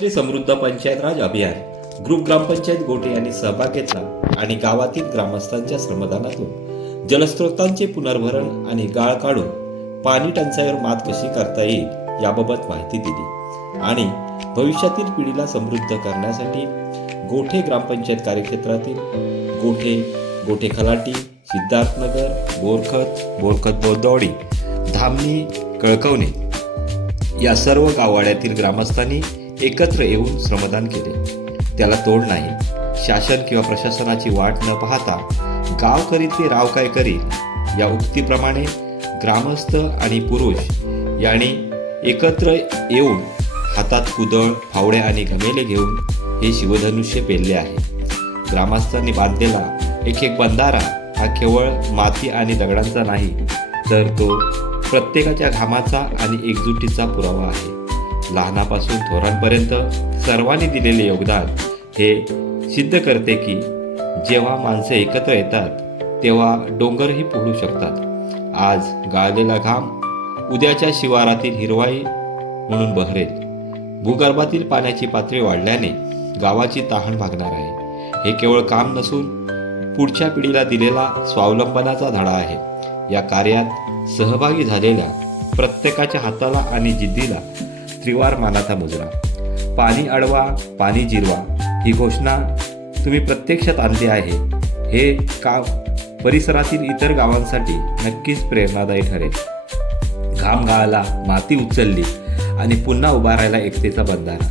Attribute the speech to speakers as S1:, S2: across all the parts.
S1: श्री समृद्ध पंचायत राज अभियान ग्रुप ग्रामपंचायत गोटे यांनी सहभाग घेतला आणि गावातील ग्रामस्थांच्या श्रमदानातून जलस्रोतांचे पुनर्भरण आणि गाळ काढून पाणी टंचाईवर मात कशी करता येईल याबाबत माहिती दिली आणि भविष्यातील पिढीला समृद्ध करण्यासाठी गोठे ग्रामपंचायत कार्यक्षेत्रातील गोठे गोठे खलाटी सिद्धार्थनगर बोरखत बोरखत बौद्धवाडी धामणी कळकवणे या सर्व गाववाड्यातील ग्रामस्थांनी एकत्र येऊन श्रमदान केले. त्याला तोड नाही. शासन किंवा प्रशासनाची वाट न पाहता गाव करीत ते राव काय करील? या उक्तीप्रमाणे ग्रामस्थ आणि पुरुष यांनी एकत्र येऊन हातात कुदळ फावड्या आणि गमेले घेऊन हे शिवधनुष्य पेरले आहे. ग्रामस्थांनी बांधलेला एक एक बंधारा हा केवळ माती आणि दगडांचा नाही तर तो प्रत्येकाच्या घामाचा आणि एकजुटीचा पुरावा आहे. लहानापासून थोरांपर्यंत सर्वांनी दिलेले योगदान हे सिद्ध करते की जेव्हा माणसं एकत्र येतात तेव्हा डोंगरही पोहू शकतात. आज गाळलेला घाम उद्याच्या शिवारातील हिरवाई म्हणून बहरेल. भूगर्भातील पाण्याची पातळी वाढल्याने गावाची तहान भागणार आहे. हे केवळ काम नसून पुढच्या पिढीला दिलेला स्वावलंबनाचा धडा आहे. या कार्यात सहभागी झालेल्या प्रत्येकाच्या हाताला आणि जिद्दीला त्रिवार मानाचा मुजरा. पाणी अडवा पाणी जिरवा ही घोषणा तुम्ही प्रत्यक्षात आणली आहे हे काम परिसरातील इतर गावांसाठी नक्कीच प्रेरणादायी ठरेल. घाम गाळला माती उचलली आणि पुन्हा उभा राहिला एकतेचा बंधारा.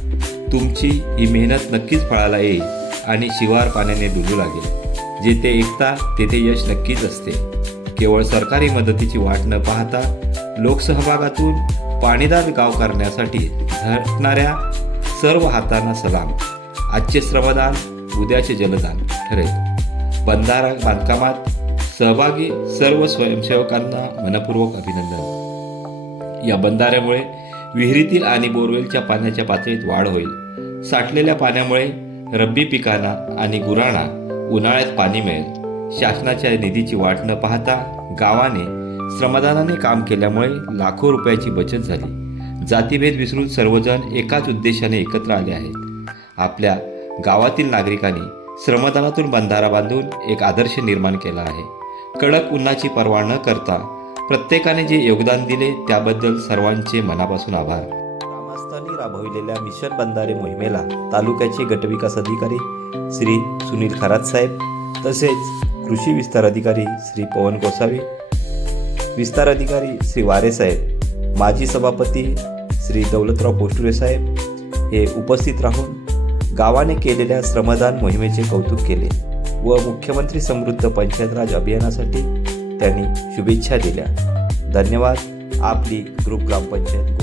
S1: तुमची ही मेहनत नक्कीच फळाला येईल आणि शिवार पाण्याने डुलू लागेल. जेथे एकता तेथे यश नक्कीच असते. केवळ सरकारी मदतीची वाट न पाहता लोकसहभागातून पाणीदार गाव करण्यासाठी झटणाऱ्या सर्व हातांना सलाम. आजचे श्रमदान उद्याचे जलदान ठरेल. बंधारा बांधकामात सहभागी सर्व स्वयंसेवकांना मनपूर्वक अभिनंदन. या बंधाऱ्यामुळे विहिरीतील आणि बोरवेलच्या पाण्याच्या पातळीत वाढ होईल. साठलेल्या पाण्यामुळे रब्बी पिकांना आणि गुरांना उन्हाळ्यात पाणी मिळेल. शासनाच्या निधीची वाट न पाहता गावाने श्रमदानाने काम केल्यामुळे लाखो रुपयाची बचत झाली. जातीभेद विसरून सर्वजण एकाच उद्देशाने एकत्र आले आहेत. आपल्या गावातील नागरिकांनी श्रमदानातून बंधारा बांधून एक आदर्श निर्माण केला आहे. कडक उन्हाची पर्वा न करता प्रत्येकाने जे योगदान दिले त्याबद्दल सर्वांचे मनापासून आभार. ग्रामस्थांनी राबविलेल्या मिशन बंधारे मोहिमेला तालुक्याचे गटविकास अधिकारी श्री सुनील खरात साहेब तसेच कृषी विस्तार अधिकारी श्री पवन गोसावी विस्तार अधिकारी श्री वारे साहेब माजी सभापती श्री दौलतराव पोष्टुरे साहेब हे उपस्थित राहून गावाने केलेल्या श्रमदान मोहिमेचे कौतुक केले व मुख्यमंत्री समृद्ध पंचायत राज अभियानासाठी त्यांनी शुभेच्छा दिल्या. धन्यवाद. आपली ग्रुप ग्रामपंचायत